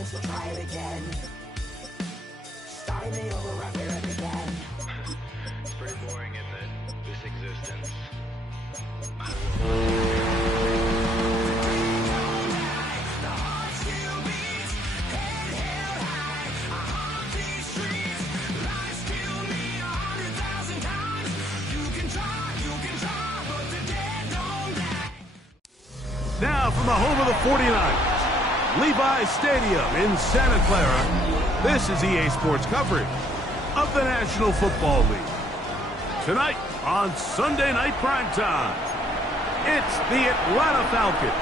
this, we'll try it again. Starting me over, I fear it again. It's pretty boring, isn't it? This existence. Now from the home of the 49ers, Levi's Stadium in Santa Clara, this is EA Sports coverage of the National Football League. Tonight on Sunday Night Primetime, it's the Atlanta Falcons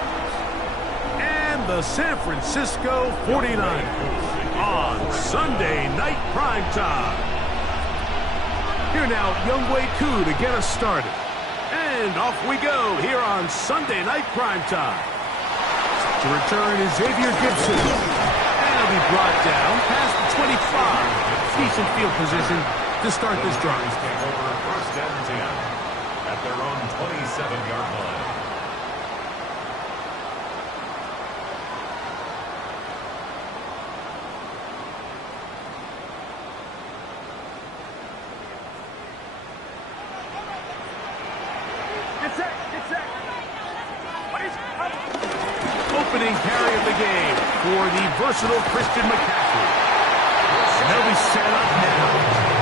and the San Francisco 49ers on Sunday Night Primetime. Here now, Younghoe Koo to get us started. And off we go here on Sunday Night Primetime. To return is Xavier Gibson. And he'll be brought down past the 25. Decent field position to start this drive. Over first and 10 at their own 27-yard line. Opening carry of the game for the versatile Christian McCaffrey. And they'll be set up now.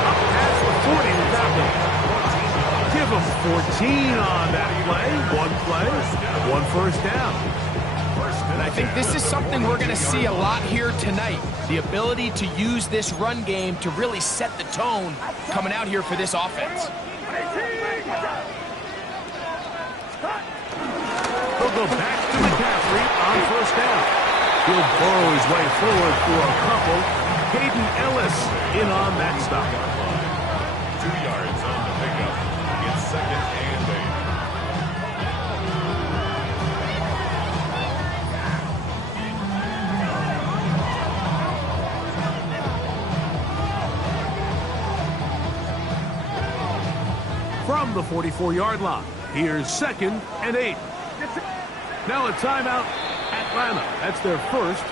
Up past the 40 without one. Give them 14 on that play. One first down. And I think this is something we're going to see a lot here tonight. The ability to use this run game to really set the tone coming out here for this offense. He'll go back to McCaffrey on first down. He'll burrow his way forward for a couple. Hayden Ellis in on that stop. 2 yards on the pickup. It's second and 8. From the 44-yard line, here's second and 8. Now a timeout, Atlanta. That's their first.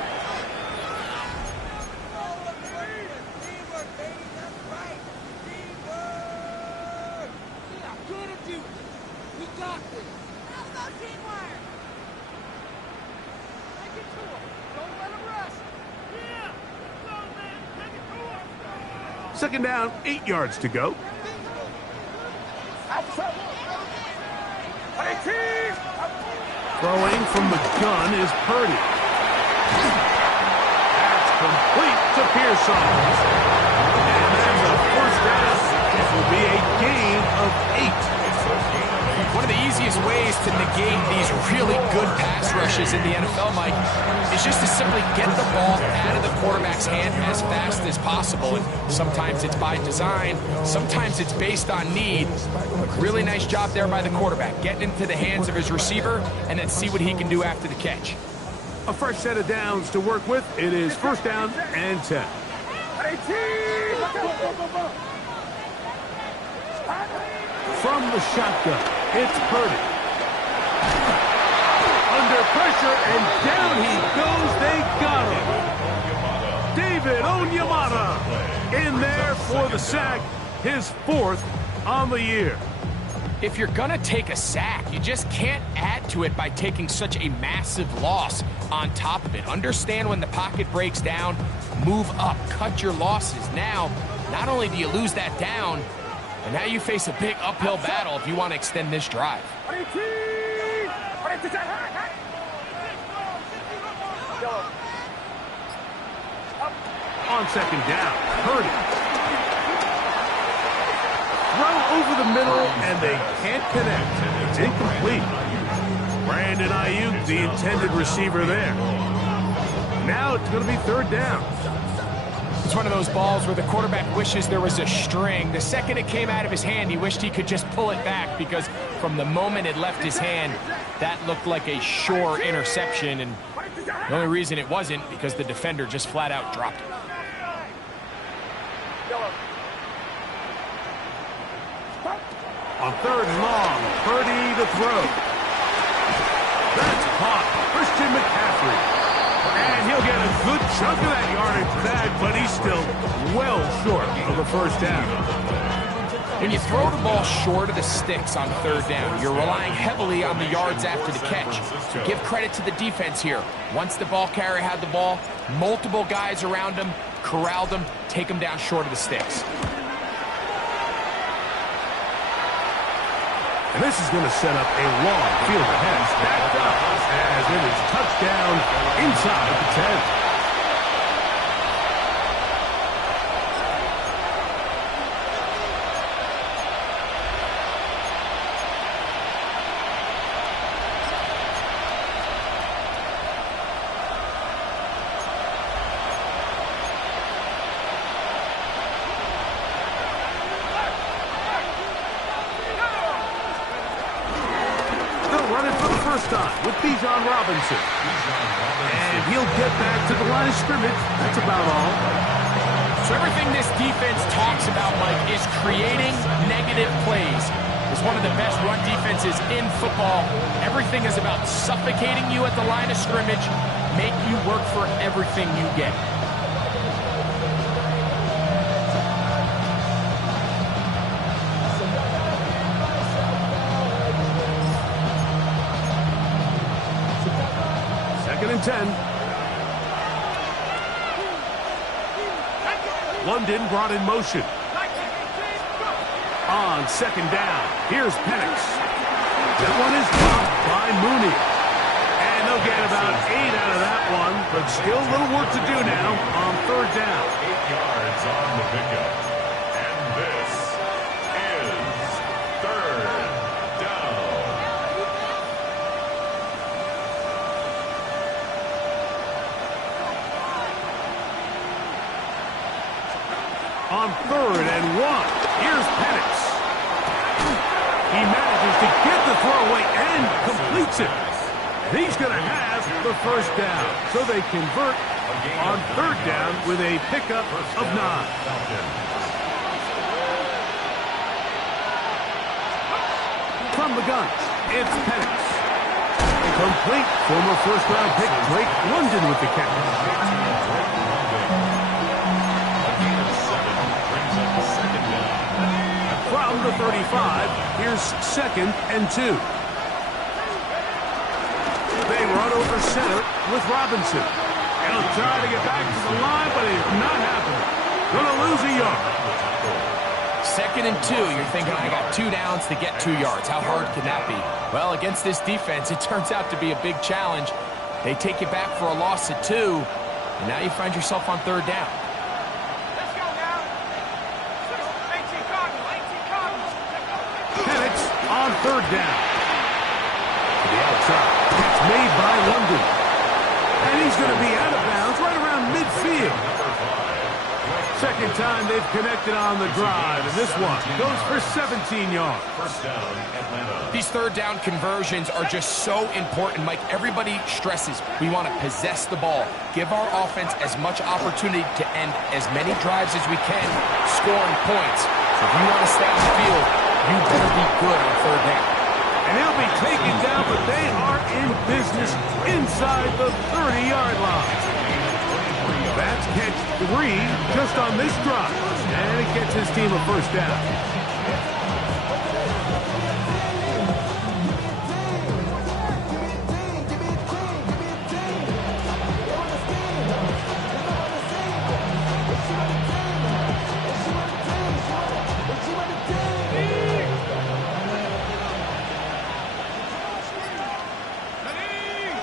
Second down, 8 yards to go. Throwing from the gun is Purdy. That's complete to Pearson. And that's a first down. It will be a gain of 8. One of the easiest ways to negate these really good pass rushes in the NFL, Mike, is just to simply get the ball out of the quarterback's hand as fast as possible. And sometimes it's by design, sometimes it's based on need. But really nice job there by the quarterback, getting into the hands of his receiver and then see what he can do after the catch. A fresh set of downs to work with. It is first down and 10. From the shotgun, it's Purdy. Under pressure, and down he goes. They got him. David Onyemata in there for the sack, his 4th on the year. If you're going to take a sack, you just can't add to it by taking such a massive loss on top of it. Understand when the pocket breaks down, move up, cut your losses. Now, not only do you lose that down, but now you face a big uphill battle if you want to extend this drive. On second down, Purdy. Throw over the middle, and they can't connect. It's incomplete. Brandon Ayuk, the intended receiver there. Now it's going to be third down. It's one of those balls where the quarterback wishes there was a string. The second it came out of his hand, he wished he could just pull it back because from the moment it left his hand, that looked like a sure interception. And the only reason it wasn't because the defender just flat out dropped it. On third and long, Purdy to throw. That's caught. Christian McCaffrey. And he'll get a good chunk of that yardage back, but he's still well short of the first down. When you throw the ball short of the sticks on third down, you're relying heavily on the yards after the catch. So give credit to the defense here. Once the ball carrier had the ball, multiple guys around him, corralled him, take him down short of the sticks. And this is going to set up a long field ahead. Backed up as it is touchdown inside the 10. Robinson. And he'll get back to the line of scrimmage. That's about all. So everything this defense talks about, Mike, is creating negative plays. It's one of the best run defenses in football. Everything is about suffocating you at the line of scrimmage, make you work for everything you get. And 10. London brought in motion. On second down, here's Penix. That one is blocked by Mooney. And they'll get about 8 out of that one, but still a little work to do now on third down. 8 yards on the pickup. And this is third down. On third and 1, here's Penix. He manages to get the throw away and completes it. And he's going to have the first down. So they convert on third down with a pickup of 9. From the gun, it's Penix. Complete. Former first-round pick Drake London with the catch. From the 35, here's second and 2. They run over center with Robinson. He'll try to get back to the line, but it's not happening. Going to lose a yard. Second and 2, you're thinking, I got 2 downs to get 2 yards. How hard can that be? Well, against this defense, it turns out to be a big challenge. They take you back for a loss at 2, and now you find yourself on third down. On third down. To the outside. It's made by London. And he's going to be out of bounds right around midfield. Second time they've connected on the drive. And this one goes for 17 yards. First down, Atlanta. These third down conversions are just so important, Mike. Everybody stresses we want to possess the ball. Give our offense as much opportunity to end as many drives as we can, scoring points. So if you want to stay on the field, you better be good on third down. And he'll be taken down, but they are in business inside the 30-yard line. That's catch 3 just on this drive. And it gets his team a first down.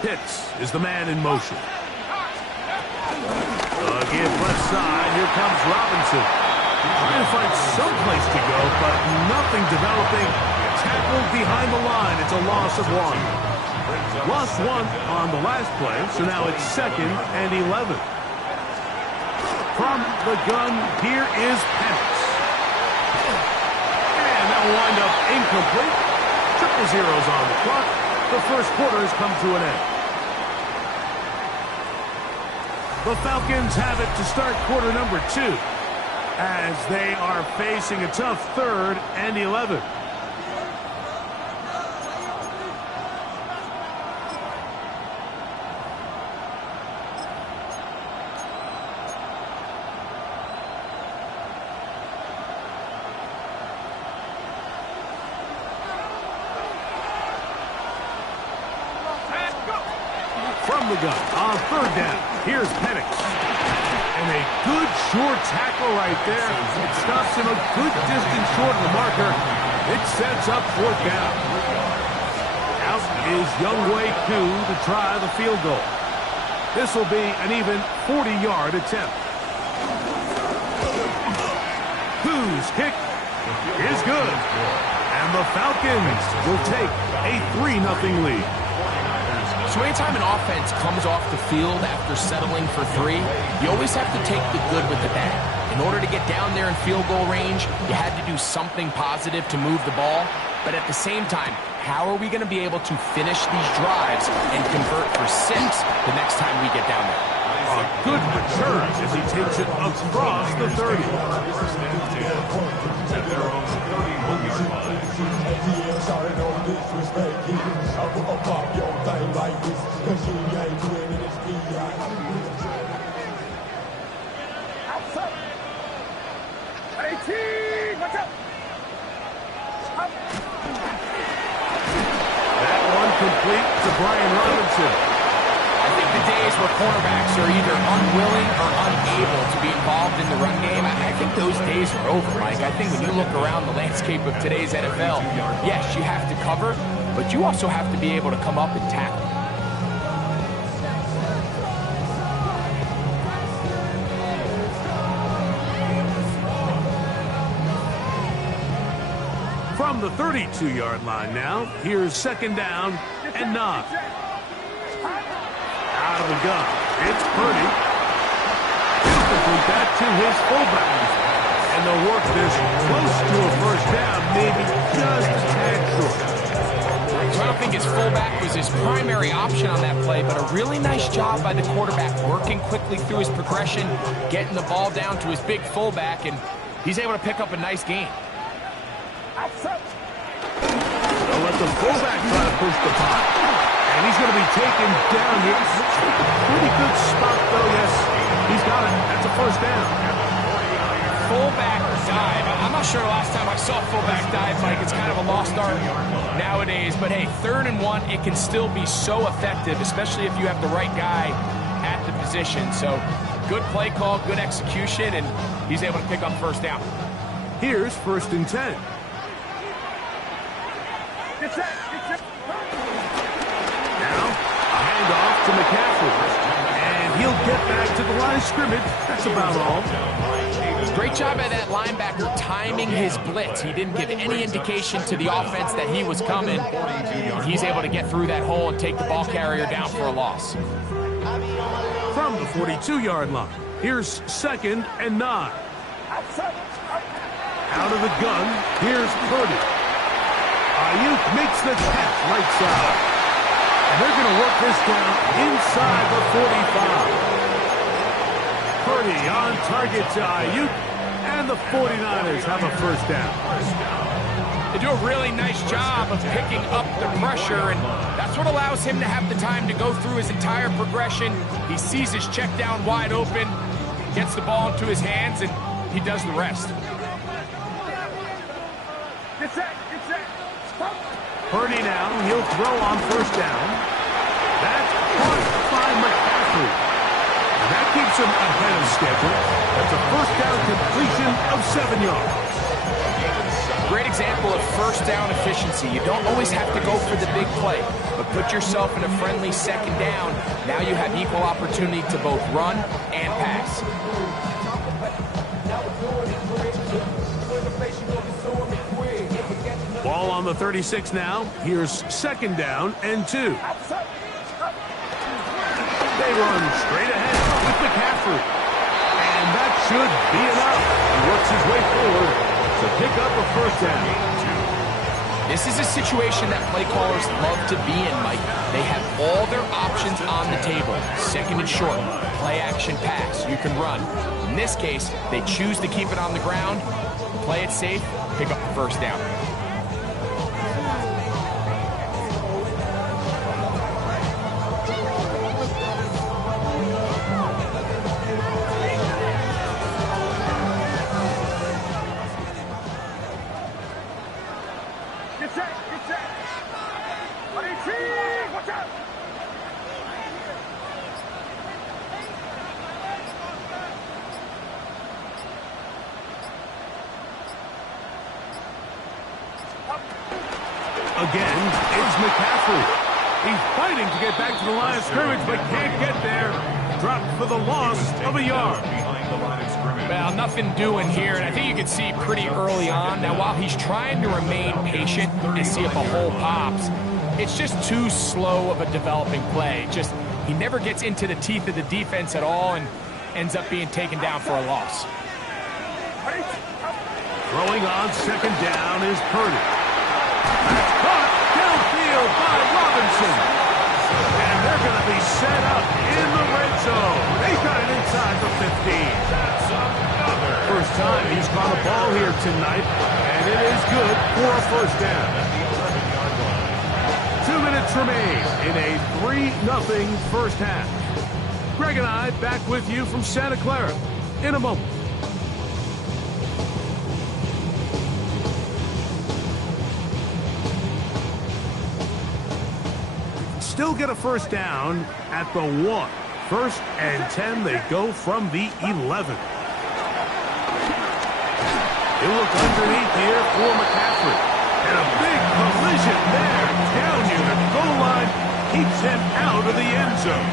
Pitts is the man in motion. Again, left side. Here comes Robinson. Trying to find some place to go, but nothing developing. Tackled behind the line. It's a loss of 1. Lost 1 on the last play, so now it's second and 11. From the gun, here is Penix. And they'll wind up incomplete. 0-0 on the clock. The first quarter has come to an end. The Falcons have it to start quarter number 2 as they are facing a tough third and 11. the gun on third down. Here's Penix. And a good short tackle right there. It stops him a good distance short of the marker. It sets up fourth down. Out is Younghoe Koo to try the field goal. This will be an even 40-yard attempt. Koo's kick is good. And the Falcons will take a 3-0 lead. So anytime an offense comes off the field after settling for 3, you always have to take the good with the bad. In order to get down there in field goal range, you had to do something positive to move the ball. But at the same time, how are we going to be able to finish these drives and convert for 6 the next time we get down there? A good return as he takes it across the 30. At their own 31-yard line. That one complete to Brian Robinson. I think the days where cornerbacks are either unwilling or unable to be involved in the run game, I think those days are over, Mike. I think when you look around the landscape of today's NFL, yes, you have to cover, but you also have to be able to come up and tackle. From the 32-yard line now, here's second down and 9. Out of the gun, it's Purdy. He'll complete that to his fullback. And they'll work this close to a first down, maybe just a tad short. So I don't think his fullback was his primary option on that play, but a really nice job by the quarterback working quickly through his progression, getting the ball down to his big fullback, and he's able to pick up a nice gain. They'll let the fullback try to push the pot. And he's going to be taken down here. Pretty good spot, though, yes. He's got it. That's a first down. Fullback dive. I'm not sure the last time I saw fullback dive, Mike. It's kind of a lost art nowadays. But, hey, 3rd and 1, it can still be so effective, especially if you have the right guy at the position. So, good play call, good execution, and he's able to pick up first down. Here's 1st and 10. Now, a handoff to McCaffrey. And he'll get back to the line of scrimmage. That's about all. Great job by that linebacker timing his blitz. He didn't give any indication to the offense that he was coming. He's able to get through that hole and take the ball carrier down for a loss. From the 42-yard line, here's 2nd and 9. Out of the gun, here's Purdy. Ayuk makes the catch right side. And they're going to work this down inside the 45. Purdy on target to Ayuk, and the 49ers have a first down. They do a really nice job of picking up the pressure, and that's what allows him to have the time to go through his entire progression. He sees his check down wide open, gets the ball into his hands, and he does the rest. Purdy now, he'll throw on first down. That's caught by McCaffrey. That keeps him ahead of schedule. That's a first down completion of 7 yards. Great example of first down efficiency. You don't always have to go for the big play, but put yourself in a friendly second down. Now you have equal opportunity to both run and pass. Ball on the 36 now. Here's second down and 2. They run straight ahead with McCaffrey. And that should be enough. He works his way forward to pick up a first down. This is a situation that play callers love to be in, Mike. They have all their options on the table. 2nd and short, play action pass. You can run. In this case, they choose to keep it on the ground, play it safe, pick up the first down. again. It's McCaffrey. He's fighting to get back to the line of scrimmage, but can't get there. Dropped for the loss of a yard. Well, nothing doing here, and I think you can see pretty early on. Now, while he's trying to remain patient and see if a hole pops, it's just too slow of a developing play. Just, he never gets into the teeth of the defense at all and ends up being taken down for a loss. Throwing on second down is Purdy. That's caught downfield by Robinson. And they're going to be set up in the red zone. They've got it inside the 15. First time he's caught a ball here tonight, and it is good for a first down. 2 minutes remain in a 3-0 first half. Greg and I back with you from Santa Clara in a moment. Still get a first down at the 1. First and 10, they go from the 11. He'll look underneath here for McCaffrey. And a big collision there. Down near the goal line. Keeps him out of the end zone.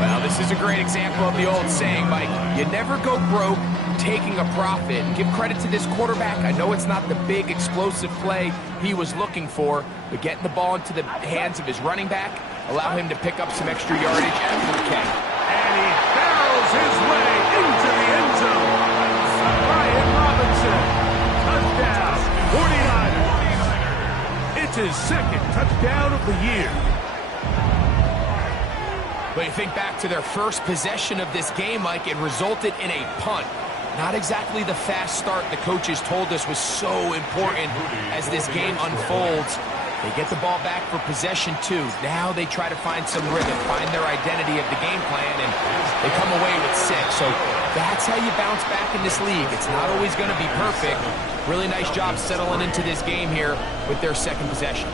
Well, this is a great example of the old saying, Mike. You never go broke taking a profit. And give credit to this quarterback. I know it's not the big explosive play he was looking for, but getting the ball into the hands of his running back, allow him to pick up some extra yardage after the catch. And he barrels his way into the end zone. Brian Robinson, touchdown, 49ers. It's his second touchdown of the year. But you think back to their first possession of this game, Mike, it resulted in a punt. Not exactly the fast start the coaches told us was so important as this game unfolds. They get the ball back for possession 2. Now they try to find some rhythm, find their identity of the game plan, and they come away with 6. So that's how you bounce back in this league. It's not always going to be perfect. Really nice job settling into this game here with their second possession.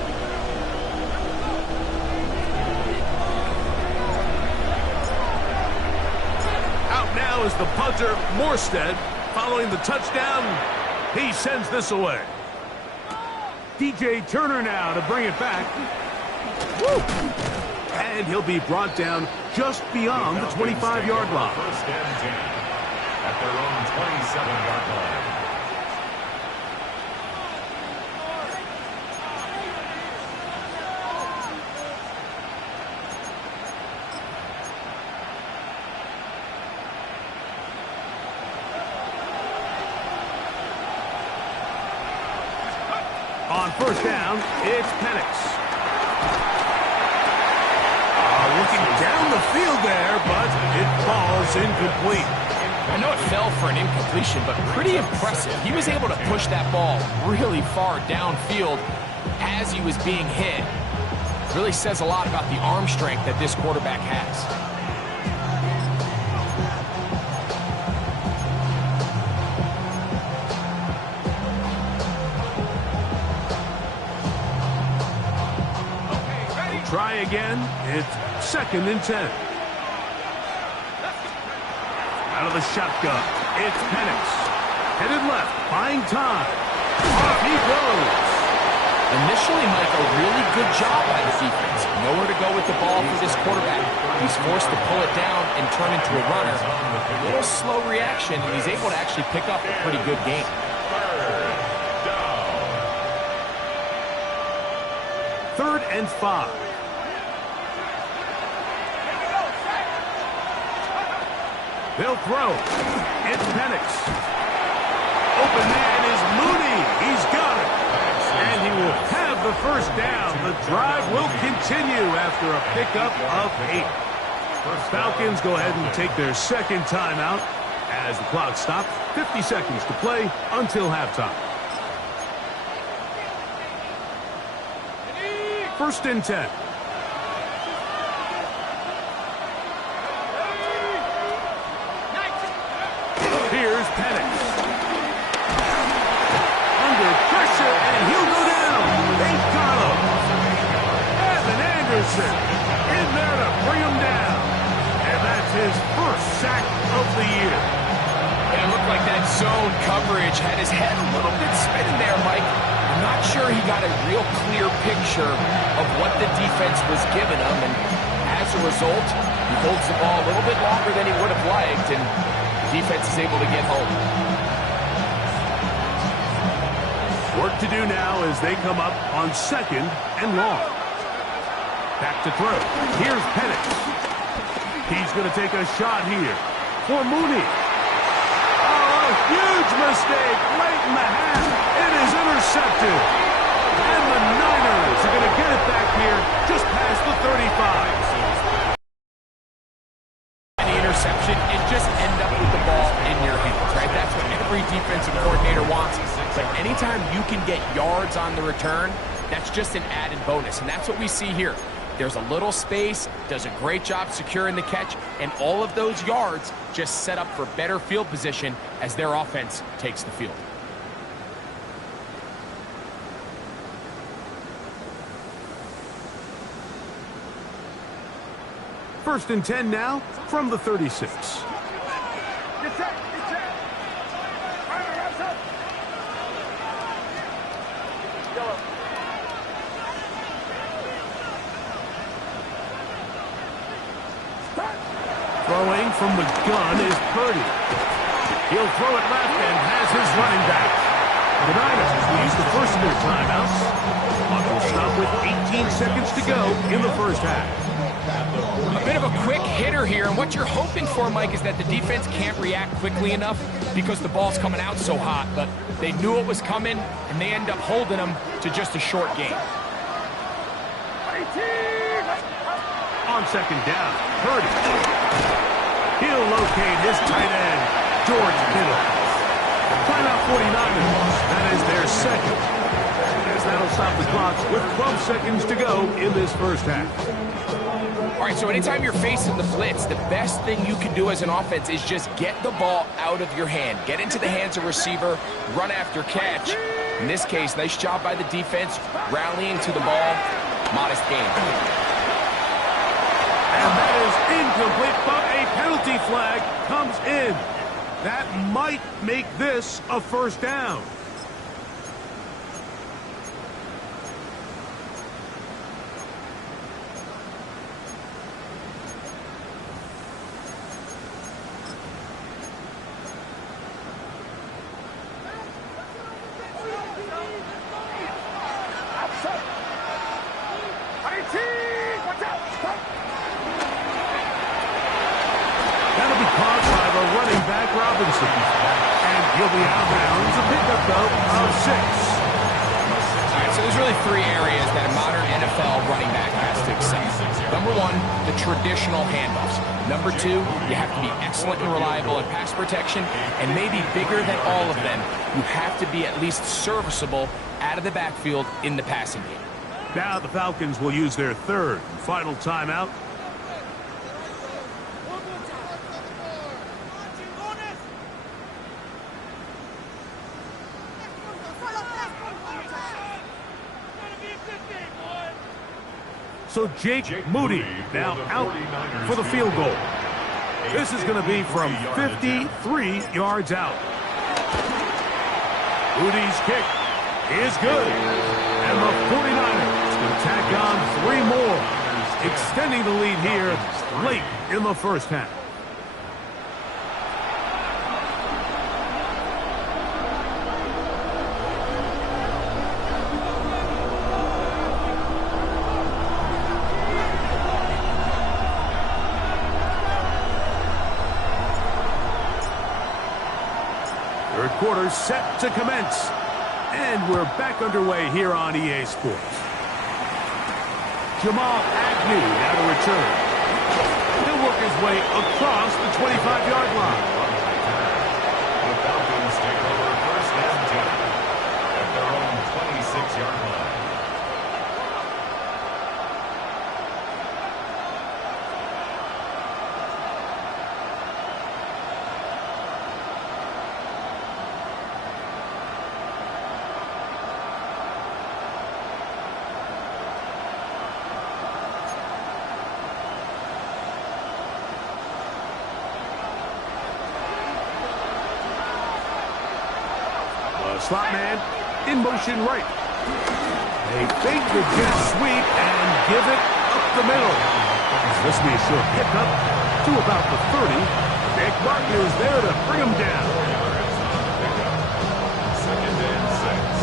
Now is the punter, Morstead. Following the touchdown, he sends this away. DJ Turner now to bring it back. Woo! And he'll be brought down just beyond the 25-yard line. First and 10 at their own 27-yard line. On first down, it's Penix. Looking down the field there, but it falls incomplete. I know it fell for an incompletion, but pretty impressive. He was able to push that ball really far downfield as he was being hit. Really says a lot about the arm strength that this quarterback has. Try again. It's second and 10. Out of the shotgun, it's Penix. Headed left, buying time. Off he goes. Initially, Mike, a really good job by the defense. Nowhere to go with the ball for this quarterback. He's forced to pull it down and turn into a runner. A little slow reaction, and he's able to actually pick up a pretty good game. Third and 5. They'll throw. It's Penix. Open man is Mooney. He's got it. And he will have the first down. The drive will continue after a pickup of 8. Falcons go ahead and take their second timeout as the clock stops. 50 seconds to play until halftime. First and 10. Here's Penix. Under pressure, and he'll go down. They've got him. Evan Anderson in there to bring him down. And that's his first sack of the year. And it looked like that zone coverage had his head a little bit spinning there, Mike. I'm not sure he got a real clear picture of what the defense was giving him, and as a result, he holds the ball a little bit longer than he would have liked, and the defense is able to get home. Work to do now as they come up on 2nd and long. Back to throw. Here's Penix. He's going to take a shot here for Mooney. Oh, a huge mistake late in the half. It is intercepted. And the Niners are going to get it back here just past the 35. The interception, and just end up with the ball in your hands, right? That's what every defensive coordinator wants. But anytime you can get yards on the return, that's just an added bonus. And that's what we see here. There's a little space, does a great job securing the catch, and all of those yards just set up for better field position as their offense takes the field. First and 10 now from the 36. Throwing from the gun is Purdy. He'll throw it left and has his running back. The Niners will use the first of their timeouts. Clock will stop with 18 seconds to go in the first half. A bit of a quick hitter here, and what you're hoping for, Mike, is that the defense can't react quickly enough because the ball's coming out so hot, but they knew it was coming, and they end up holding them to just a short gain. On 2nd down, Purdy. He'll locate his tight end, George Kittle. Timeout 49ers. That is their second. As that'll stop the clock with 12 seconds to go in this first half. All right, so anytime you're facing the blitz, the best thing you can do as an offense is just get the ball out of your hand. Get into the hands of receiver, run after catch. In this case, nice job by the defense, rallying to the ball. Modest gain. And that is incomplete, but a penalty flag comes in. That might make this a first down. That'll be caught by the running back, Robinson. And he'll be out of bounds. A pickup, though, of 6. All right, so there's really 3 areas that a modern NFL running back has to excel. Number 1, the traditional handoffs. Number 2, you have to be excellent and reliable in pass protection. And maybe bigger than all of them, you have to be at least serviceable out of the backfield in the passing game. Now the Falcons will use their third and final timeout. So Jake Moody now out for the field goal. This is going to be from 53 yards out. Moody's kick is good. And the 49ers will tack on 3 more, extending the lead here late in the first half. Third quarter set to commence. And we're back underway here on EA Sports. Jamal Agnew now to return. He'll work his way across the 25-yard line. The Falcons take over first and 10 at their own 26-yard line. Slot man in motion right. They fake the jet sweep and give it up the middle. This will be a short pickup to about the 30. Nick Martin is there to bring him down. Second and 6.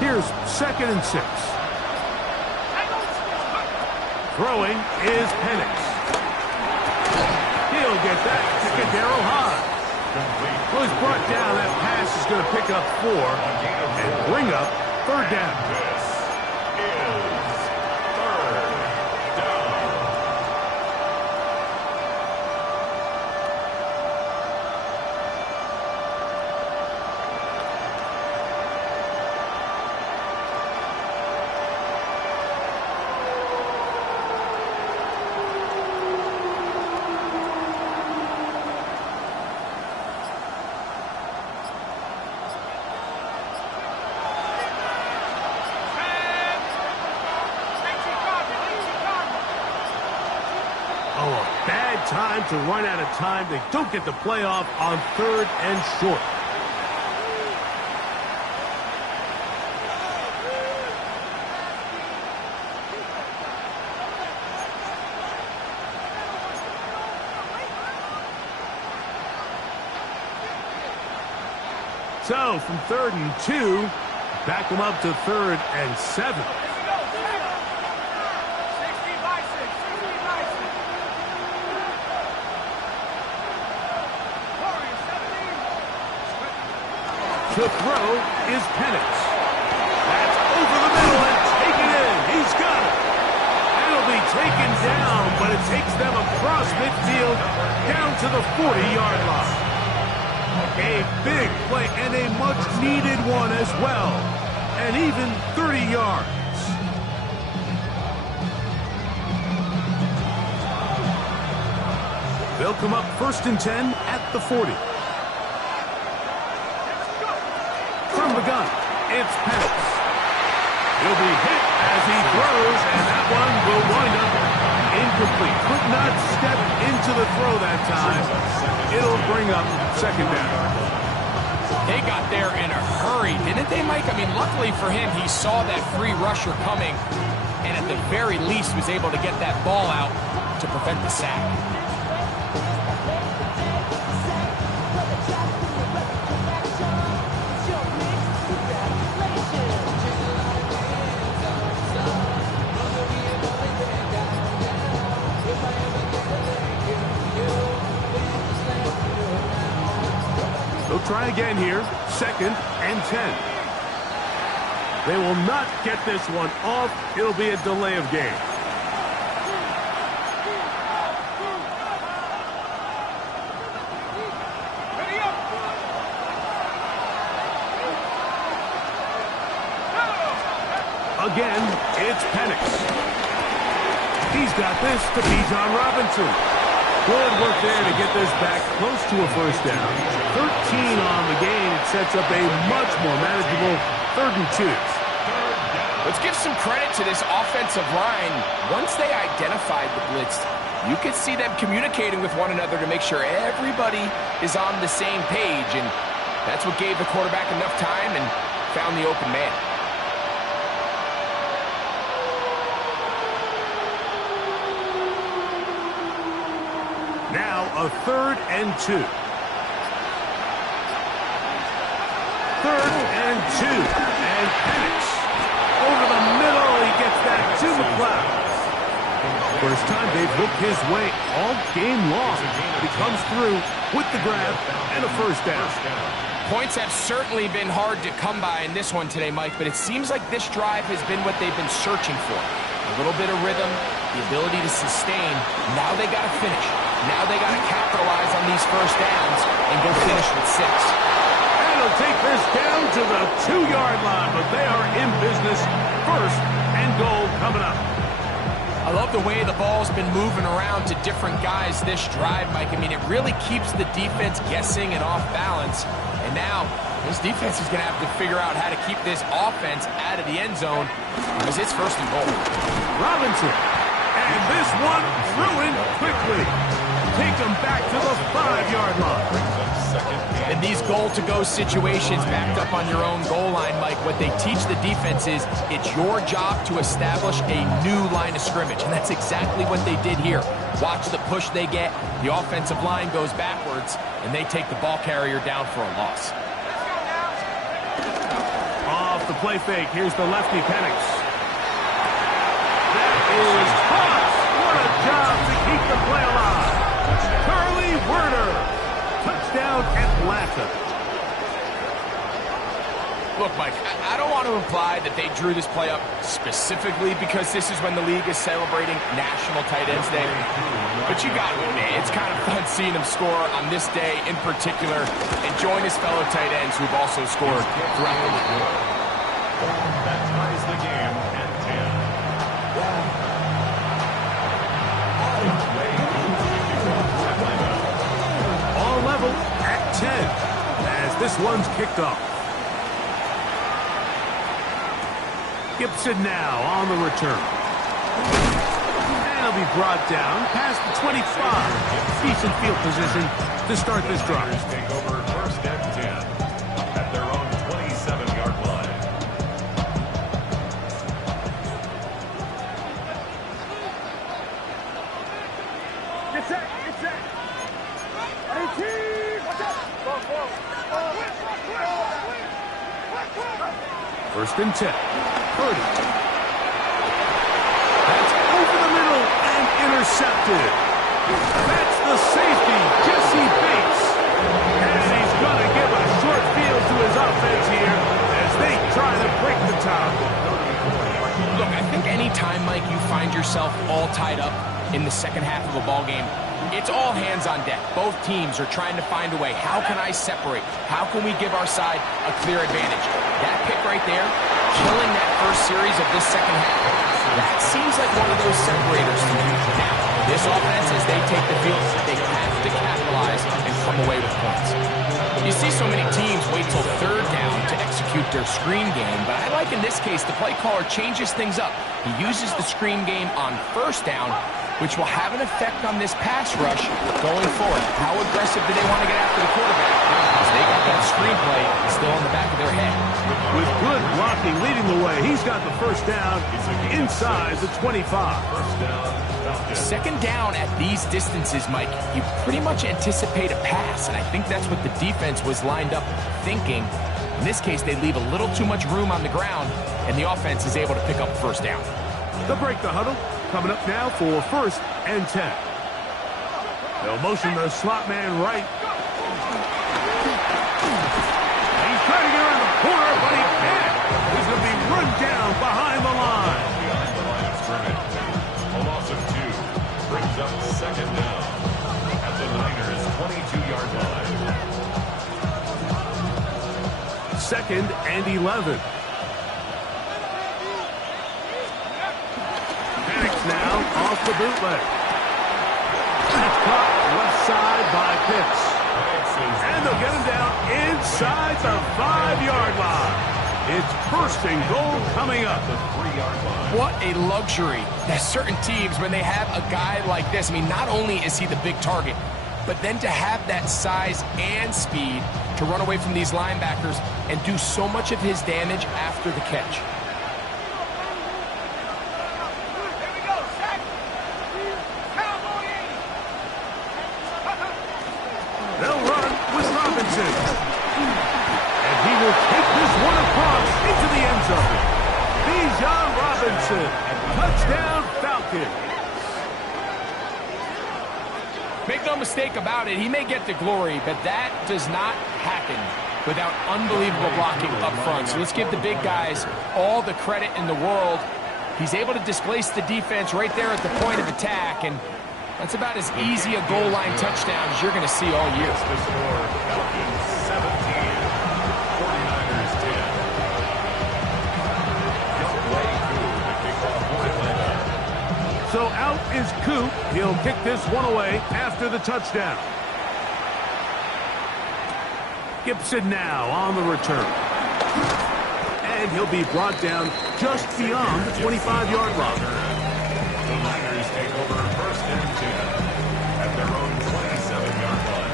Here's 2nd and 6. Throwing is Penix. He'll get that to Kadero High. Well, he's brought down. That pass is going to pick up 4 and bring up 3rd down. This is 3rd down. Oh, a bad time to run out of time. They don't get the playoff on 3rd and short. So, from 3rd and 2, back them up to 3rd and 7. To throw is Penix. That's over the middle and taken in. He's got it. That'll be taken down, but it takes them across midfield down to the 40-yard line. A big play and a much-needed one as well. And even 30 yards. They'll come up 1st and 10 at the 40. From the gun, it's Penix. He'll be hit as he throws, and that one will wind up incomplete. Could not step into the throw that time. It'll bring up 2nd down. They got there in a hurry, didn't they, Mike? I mean, luckily for him, he saw that free rusher coming, and at the very least was able to get that ball out to prevent the sack. Try again here, 2nd and 10. They will not get this one off. It'll be a delay of game. Again, it's Penix. He's got this to Bijan Robinson. Good work there to get this back close to a 1st down. 13 on the game. It sets up a much more manageable 3rd and 2. Let's give some credit to this offensive line. Once they identified the blitz, you could see them communicating with one another to make sure everybody is on the same page. And that's what gave the quarterback enough time and found the open man. Now a 3rd and 2. 3rd and 2. And Penix over the middle. He gets that to McLeod. First time they've looked his way all game long. He comes through with the grab and a 1st down. Points have certainly been hard to come by in this one today, Mike, but it seems like this drive has been what they've been searching for. A little bit of rhythm, the ability to sustain. Now they got to finish. Now they got to capitalize on these 1st downs and go finish with 6. And he'll take this down to the 2-yard line, but they are in business. 1st and goal coming up. I love the way the ball's been moving around to different guys this drive, Mike. I mean, it really keeps the defense guessing and off balance. And now, this defense is going to have to figure out how to keep this offense out of the end zone because it's first and goal. Robinson. And this one ruined quickly. Take them back to the 5-yard line. In these goal-to-go situations backed up on your own goal line, Mike, what they teach the defense is it's your job to establish a new line of scrimmage, and that's exactly what they did here. Watch the push they get. The offensive line goes backwards, and they take the ball carrier down for a loss. Off the play fake, here's the lefty Penix. That is caught. What a job to keep the play alive. Charlie Werner. Touchdown, Atlanta. Look, Mike, I don't want to imply that they drew this play up specifically because this is when the league is celebrating National Tight Ends Day. But you got to admit, it's kind of fun seeing him score on this day in particular and join his fellow tight ends who've also scored throughout the league. That ties the game at 10. Level at 10 as this one's kicked off. Gibson now on the return. And he'll be brought down past the 25. Decent field position to start this drive. Take over first and 10 at their own 27-yard line. Get set, get set. First and 10. Purdy. That's over the middle and intercepted. That's the safety, Jesse Bates. And he's going to give a short field to his offense here as they try to break the tie. Look, I think any time, Mike, you find yourself all tied up in the second half of a ball game, it's all hands on deck. Both teams are trying to find a way. How can I separate? How can we give our side a clear advantage? That pick right there, killing that first series of this second half, that seems like one of those separators to me. Now, this offense, as they take the field, they have to capitalize and come away with points. You see so many teams wait till third down to execute their screen game, but I like in this case the play caller changes things up. He uses the screen game on first down, which will have an effect on this pass rush going forward. How aggressive do they want to get after the quarterback? Because they got that screenplay still in the back of their head. With good blocking leading the way, he's got the first down inside the 25. Second down at these distances, Mike, you pretty much anticipate a pass, and I think that's what the defense was lined up thinking. In this case, they leave a little too much room on the ground, and the offense is able to pick up first down. They'll break the huddle. Coming up now for first and 10. They'll motion the slot man right. He's trying to get around the corner, but he can't. He's going to be run down behind the line. Behind the line of scrimmage. A loss of 2 brings up second down at the Niners' 22-yard line. Second and 11. Now off the bootleg. That's caught left side by Pitts. And they'll get him down inside the 5-yard line. It's first and goal coming up. The 3-yard line. What a luxury that certain teams, when they have a guy like this, I mean, not only is he the big target, but then to have that size and speed to run away from these linebackers and do so much of his damage after the catch. And he will take this one across into the end zone. Bijan Robinson, touchdown Falcons. Make no mistake about it, he may get the glory, but that does not happen without unbelievable blocking up front. So let's give the big guys all the credit in the world. He's able to displace the defense right there at the point of attack, and that's about as easy a goal line touchdown as you're going to see all year. The score, Falcons 17, 49ers 10. Way through the kickoff for Atlanta. So out Out is Coop. He'll kick this one away after the touchdown. Gibson now on the return. And he'll be brought down just beyond the 25-yard line. The Niners take over 1st and 10 at their own 27-yard line.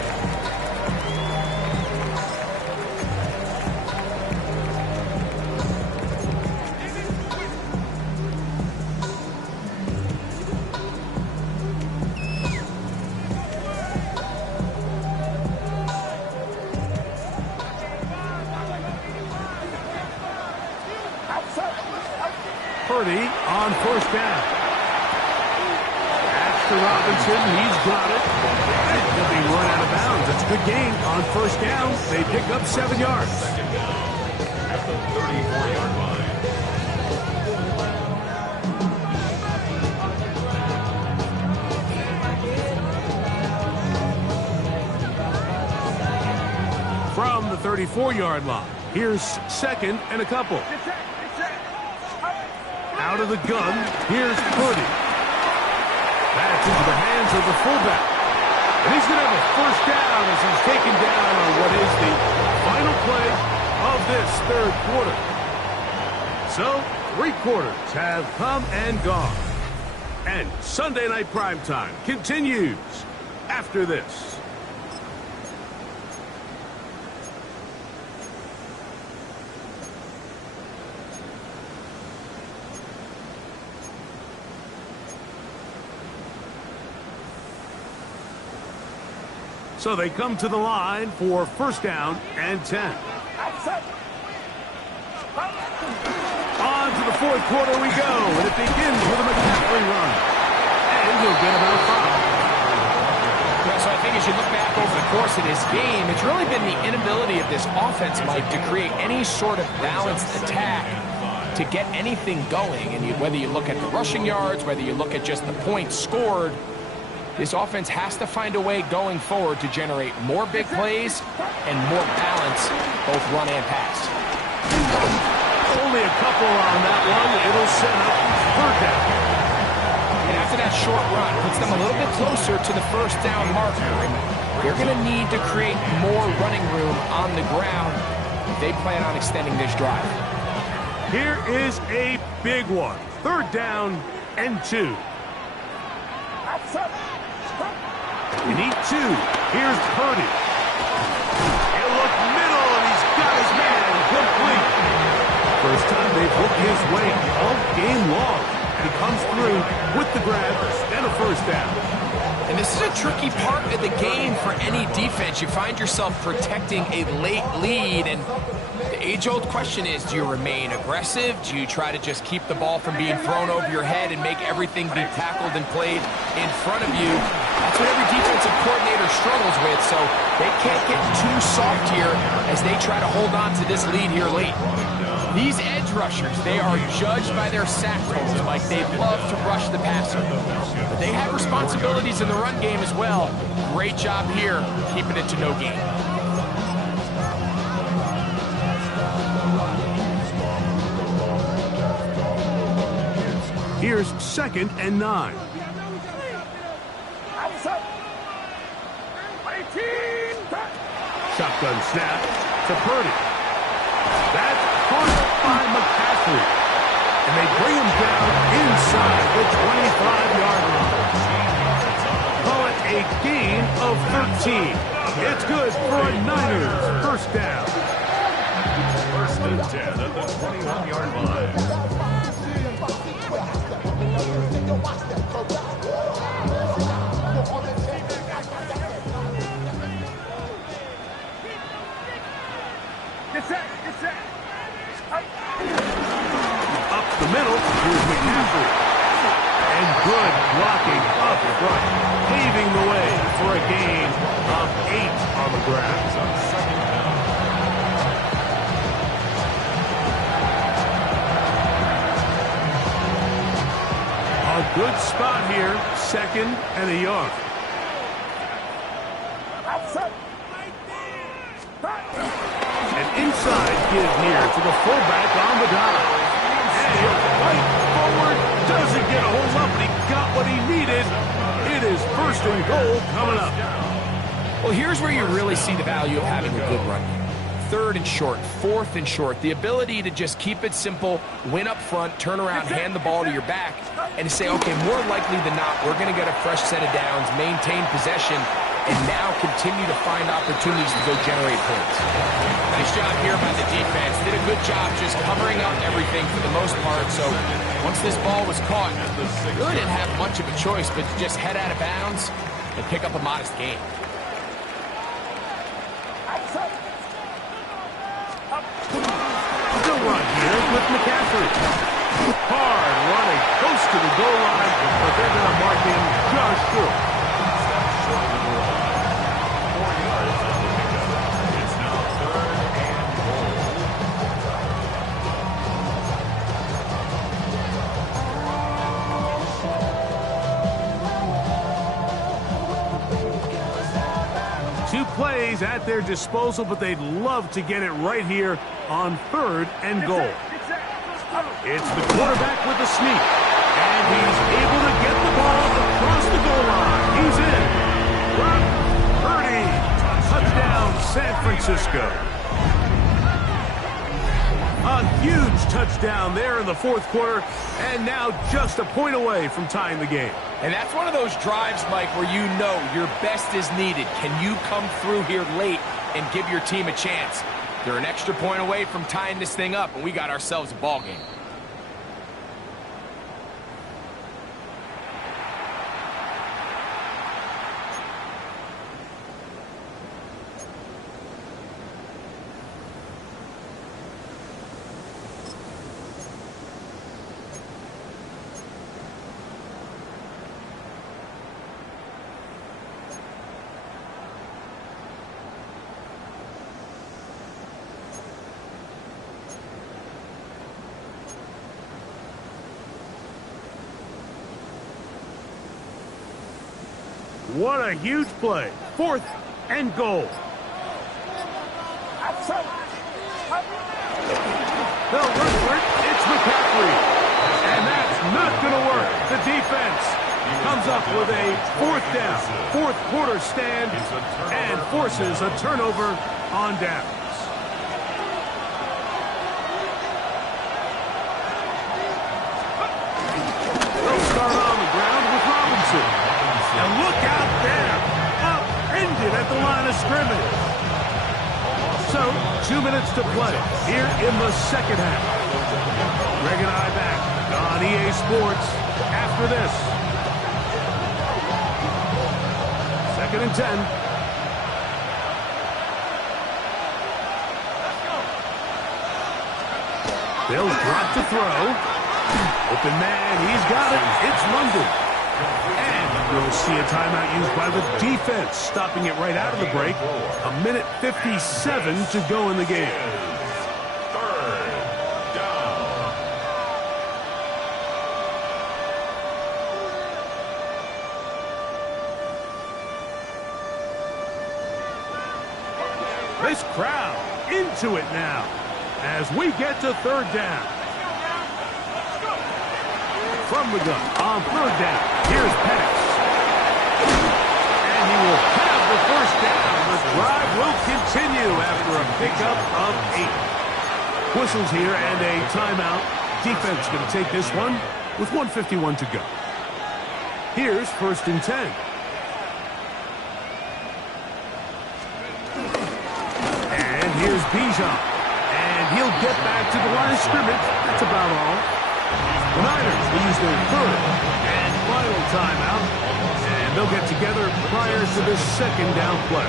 Purdy on 1st down. That's to Robinson. He's got it. And he'll be run out of bounds. It's a good game on 1st down. They pick up 7 yards. 2nd down at the 34-yard line. From the 34-yard line, here's 2nd and a couple. Out of the gun, here's Purdy. That's into the hands of the fullback. And he's going to have a 1st down as he's taken down on what is the final play of this 3rd quarter. So, 3 quarters have come and gone. And Sunday Night Primetime continues after this. So they come to the line for 1st down and 10. On to the 4th quarter we go, and it begins with a McCaffrey run. And he'll get about 5. Yeah, so I think as you look back over the course of this game, it's really been the inability of this offense, Mike, to create any sort of balanced attack to get anything going. And whether you look at the rushing yards, whether you look at just the points scored, this offense has to find a way going forward to generate more big plays and more balance, both run and pass. Only a couple on that one. It'll set up 3rd down. And after that short run, puts them a little bit closer to the 1st down marker. And they're going to need to create more running room on the ground if they plan on extending this drive. Here is a big one. 3rd down and 2. We need 2. Here's Purdy. He'll look middle, and he's got his man complete. First time they've hooked his way all game long. And he comes through with the grab and a 1st down. And this is a tricky part of the game for any defense. You find yourself protecting a late lead, and the age-old question is, do you remain aggressive? Do you try to just keep the ball from being thrown over your head and make everything be tackled and played in front of you? That's what every defensive coordinator struggles with, so they can't get too soft here as they try to hold on to this lead here late. These edge rushers, they are judged by their sack totals. Like, they love to rush the passer. But they have responsibilities in the run game as well. Great job here, keeping it to no gain. Here's 2nd and 9. Shotgun snap to Purdy. That's caught by McCaffrey. And they bring him down inside the 25-yard line. Call it a gain of 13. It's good for a Niners 1st down. 1st and 10 at the 21-yard line. Up the middle, here's McCaffrey. And good blocking up front, paving the way for a gain of 8 on the ground. A good spot here, 2nd and a yard. An inside give here to the fullback on the dive. And he'll fight forward, doesn't get a hold up, but he got what he needed. First and goal coming up. Well, here's where you really see the value of having a good run game. Third and short, fourth and short, the ability to just keep it simple, win up front, turn around, hand the ball to your back, and to say, okay, more likely than not, we're going to get a fresh set of downs, maintain possession, and now continue to find opportunities to go generate points. Nice job here by the defense. Did a good job just covering up everything for the most part. So once this ball was caught, really didn't have much of a choice but to just head out of bounds and pick up a modest gain. Still run here with McCaffrey. Hard running, close to the goal line, but they're going to mark him just short. It's now 3rd and goal. 2 plays at their disposal, but they'd love to get it right here on 3rd and goal. It's the quarterback with the sneak, and he's able to get the ball across the goal line. He's in. Brock Purdy, touchdown, San Francisco. A huge touchdown there in the 4th quarter, and now just a point away from tying the game. And that's one of those drives, Mike, where you know your best is needed. Can you come through here late and give your team a chance? They're an extra point away from tying this thing up, and we got ourselves a ball game. What a huge play. 4th and goal. They'll run for it. It's McCaffrey. And that's not going to work. The defense comes up with a 4th down, 4th quarter stand, and forces a turnover on downs. They'll start on the ground with Robinson. And look out there, upended at the line of scrimmage. So, 2 minutes to play here in the 2nd half. Greg and I back on EA Sports after this. 2nd and 10. Bill's dropped to throw. Open man, he's got it. It's London. And we'll see a timeout used by the defense, stopping it right out of the break. 1:57 to go in the game. 3rd down. This crowd into it now as we get to 3rd down. From the gun on 3rd down. Here's Penix. And he will have the 1st down. The drive will continue after a pickup of 8. Whistles here and a timeout. Defense going to take this one with 1:51 to go. Here's 1st and 10. And here's Bijan. And he'll get back to the line of scrimmage. That's about all. The Niners will use their 3rd and final timeout, and they'll get together prior to this 2nd down play.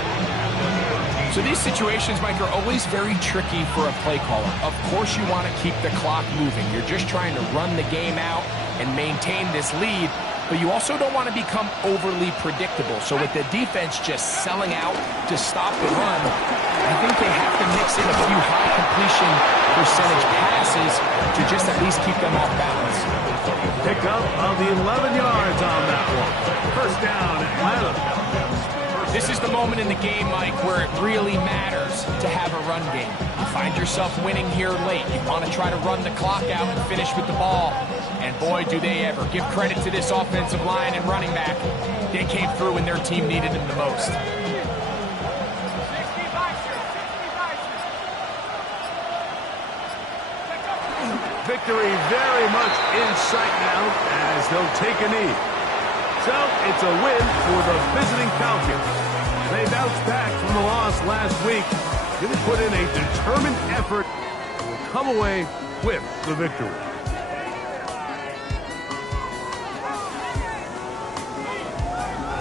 So these situations, Mike, are always very tricky for a play caller. Of course you want to keep the clock moving. You're just trying to run the game out and maintain this lead, but you also don't want to become overly predictable. So with the defense just selling out to stop the run, I think they have to mix in a few high completion percentage passes to just at least keep them off balance. Pick up of the 11 yards on that one. 1st down, Atlanta. This is the moment in the game, Mike, where it really matters to have a run game. You find yourself winning here late. You want to try to run the clock out and finish with the ball. And boy, do they ever. Give credit to this offensive line and running back. They came through when their team needed them the most. Victory very much in sight now as they'll take a knee. So it's a win for the visiting Falcons. They bounced back from the loss last week. Going to put in a determined effort and will come away with the victory.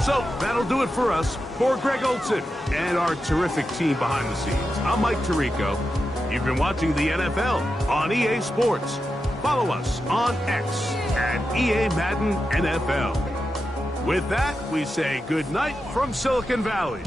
So that'll do it for us. For Greg Olson and our terrific team behind the scenes, I'm Mike Tirico. You've been watching the NFL on EA Sports. Follow us on X at EA Madden NFL. With that, we say good night from Silicon Valley.